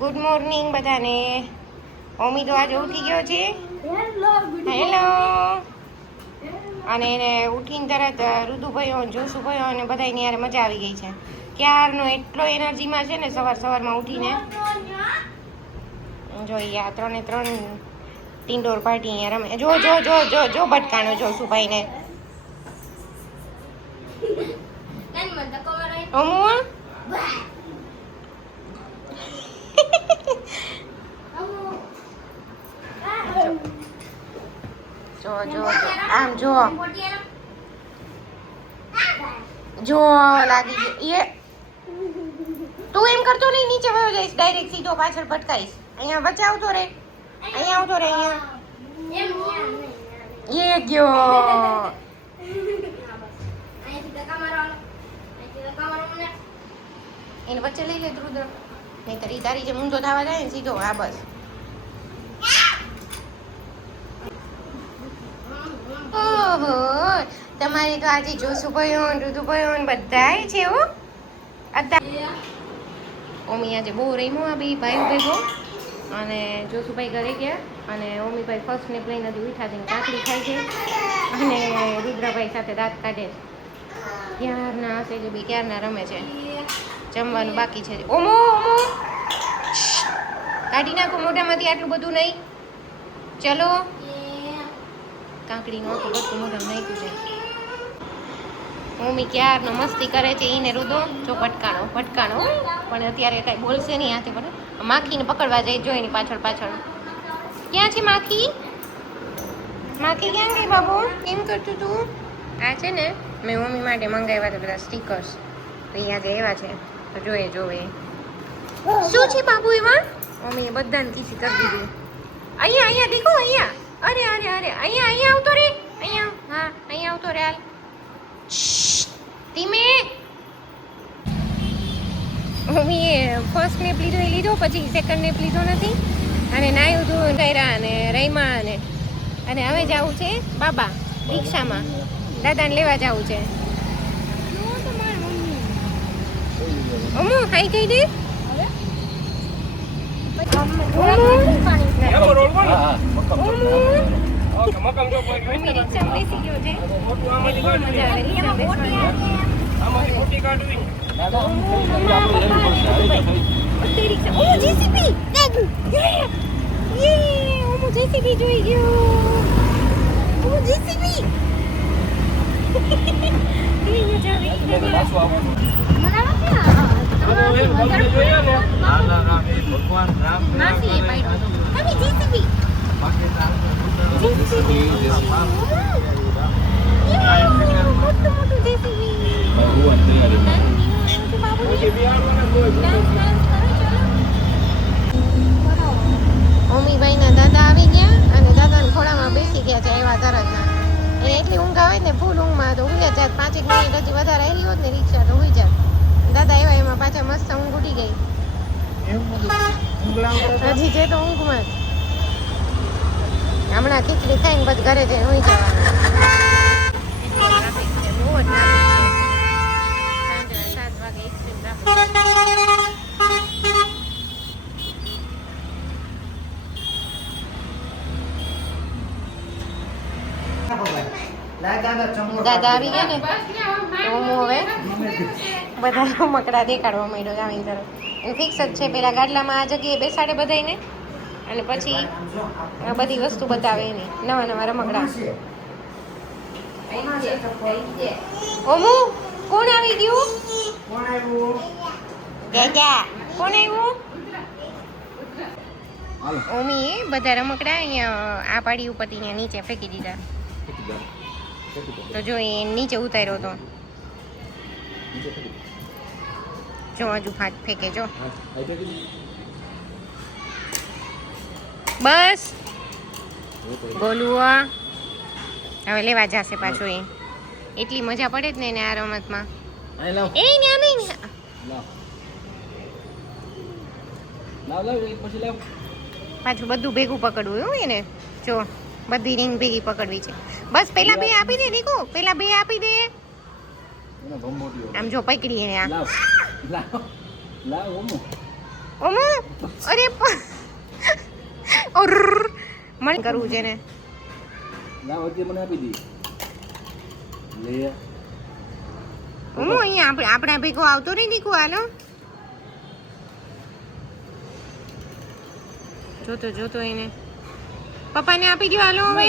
Good morning બધાને. ઓમી તો આજે ઉઠી ગયો છે. હેલો. અને એને ઉઠીને તરત ઋતુભાઈઓ જોશુભાઈઓ અને બધાની યાર મજા આવી ગઈ છે. ક્યારનો એટલો એનર્જીમાં છે ને સવારમાં ઉઠીને. જોઈએ આ 3 ટીંડોર પાર્ટી અહીંયા રમે. જો જો જો જો જો ભટકાણો જોશુભાઈને. અમુ જો જો આમ જો જો લાગી ગયો. એ તું એમ કરતો નહીં, નીચે વયો જઈશ ડાયરેક્ટ સીધો પાછળ ભટકાઈશ. અહીંયા વચ્ચે આવતો રે, અહીંયા આવતો રે. અહીંયા એ ગયો. એને વચ્ચે લઈ લે રુદ્ર, નહીંતર ઈ તારી જેમ ઊંધો થવા જાય ને સીધો. હા બસ. ઓહો, તમારે તો આજે જોશુભાઈઓ ઋતુભાઈઓ બધાય છે હો. ઓમી આજે બહુ રમ્યો આ બે ભાઈ ભેગો. અને જોશુભાઈ ઘરે ગયા અને ઓમીભાઈ ફર્સ્ટ ને પ્લેન હતી ઉઠા જઈને કાકડી ખાય છે અને રુદ્રભાઈ સાથે દાંત કાઢે છે. ક્યારના હશે કે બે ક્યારના રમે છે. જમવાનું બાકી છે. ઓમો ઓમો કાઢી નાખો મોઢામાંથી, આટલું બધું નહીં. ચલો, કાકડીનું આખું બધું મોઢામાં નાખ્યું છે. મમ્મી ક્યારનો મસ્તી કરે છે. એને રુદો જો ભટકાણો પણ અત્યારે કાંઈ બોલશે નહીં હાથે. પણ માખીને પકડવા જાય જો એની પાછળ. ક્યાં છે માખી? માખી ક્યાં ગઈ બાબુ? કેમ કરતું તું? આ છે ને મેં મમ્મી માટે મંગાવ્યા હતા બધા સ્ટીકર્સ. તો એ આજે એવા છે તો જોવે. શું છે બાબુ એમાં? મમ્મીએ બધાને કીધી કરી દીધું. અહીંયા દેખો, અહીંયા. અરે અહીંયા આવતો રે. અહીંયા હા અહીંયા આવતો રે. હાલ ધીમે. મમ્મીએ ફર્સ્ટ નેપ લીધો એ લીધો, પછી સેકન્ડ નેપ લીધો નથી. અને નાયું ધોયું કર્યા અને રૈમા અને હવે જવું છે બાબા રિક્ષામાં. દાદાને લેવા જવું છે. અમુ હાઈ કહી દે. રિક્ષા બેસી ગયો છે. મજા આવે રિક્ષા બેસવાની. જેસીબી જોઈ ગયો. જેસીબી ઓમીભાઈના દાદા આવી ગયા અને દાદાના ખોળામાં બેસી ગયા છે. એવા તરતના એને એટલી ઊંઘ આવે ને, ફૂલ ઊંઘમાં તો ઊંઘ જાત. 5 મિનિટ હજી વધારે આવી હોત ને રિક્ષા તો ઊંઘી જાત. દાદા એવા એમાં પાછા મસ્ત ઊંઘ ઉડી ગઈ. હજી છે તો ઊંઘમાં જ. હમણાં ખીચડી ખાઈને પછી ઘરે જઈને ઊંઘી જવાનું. બહુ જ સાંજે 7 વાગે એક્સ્ટ્રીમ દાદા આવી ગયા ને તો હું હવે બધા રમકડા દેખાડવા માંડ્યો જામીન તરફ. એનું ફિક્સ જ છે. પેલા ગાડલામાં આ જગ્યાએ બેસાડે બધાને અને પછી બધી વસ્તુ બતાવે એની નવા રમકડા. ઓમુ કોણ આવી ગયું? દાદા કોણ આવ્યું? ઓમી બધા રમકડા અહીંયા આ પાડી ઉપર નીચે ફેંકી દીધા. તો જો એ નીચે ઉતાર્યો તો જો હજુ હાથ ફેંકે જો. બસ બોલુઆ હવે લેવા જશે પાછું. એ એટલી મજા પડે જ ને એને આ રમતમાં. એ નહીં પાછું બધું ભેગું પકડવું એવું એને. જો બધી રીંગ ભેગી પકડવી છે. બસ પેલા 2 આપી દે દીકુ, પેલા 2 આપી દે. આમ જો પકડી એને. આ ઓમો અરે ઓર મને કરવું છે ને ના વચ્ચે મને આપી દી લે ઓમો અહીંયા આપણે ભેગો આવતો નહીં દીકુ હાલો જોતો એને પપ્પાને આપી દો હાલો હવે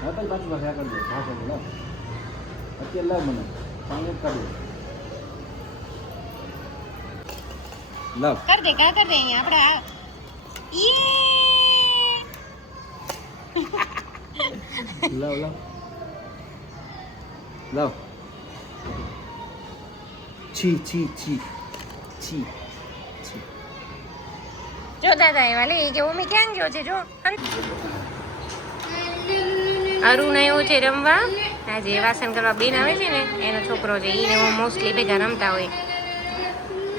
હા તો પાછું ભાગ કરી દે ભાગ કરી લો અત્યારે લાવ મને પાણી કાઢો લાવ કર દે અહીંયા આપણે લાવ લાવ છી જો દાદા એ વાલે કે મમ્મી ક્યાં ગયો છે જો અરુણ આવ્યો છે રમવા આજે વાસણ કરવા બેન આવે છે ને એનો છોકરો છે એને હું મોસ્ટલી ભેગા રમતા હોય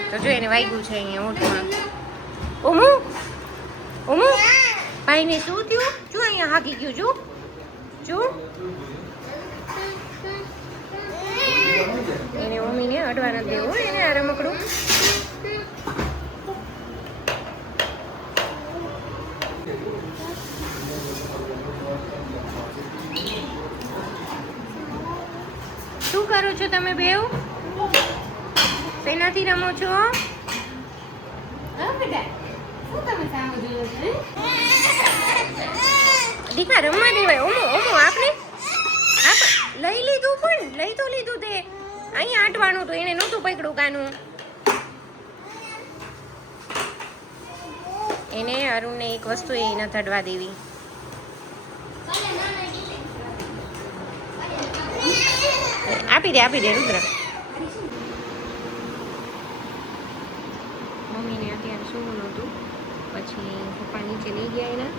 તો જો એને વાગ્યું છે અહીંયા ઓઠમાં ઓમુ ભાઈને શું થયું જો અહીંયા હાકી ગયું જો એને મમ્મીને અડવા નથી દેવું એને આ રમકડું શું કરો છો તમે બેવ શેનાથી રમો છો દીકરા રમવા દેવાય ઓમો આપને લઈ લીધું પણ લઈ તો લીધું તે અહીંયા આટવાનું તો એને નહોતું પકડ્યું કાનું એને અરુણને એક વસ્તુ એ ન થડવા દેવી આપી દે રુદ્ર મમ્મીને અત્યારે શું નહોતું પછી પપ્પા નીચે લઈ ગયા એના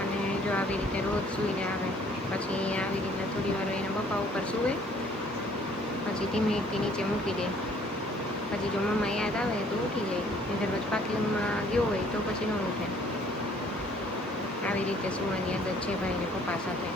અને જો આવી રીતે રોજ સૂઈને આવે પછી આવી રીતના થોડી વાર એના પપ્પા ઉપર સૂવે પછી ધીમે એકથી નીચે મૂકી દે પછી જો મમ્મા યાદ આવે તો ઉઠી જાય નહીં પછી પાર્કિંગમાં ગયો હોય તો પછી ન ઉઠે આવી રીતે સૂવાની આદત છે ભાઈને પપ્પા સાથે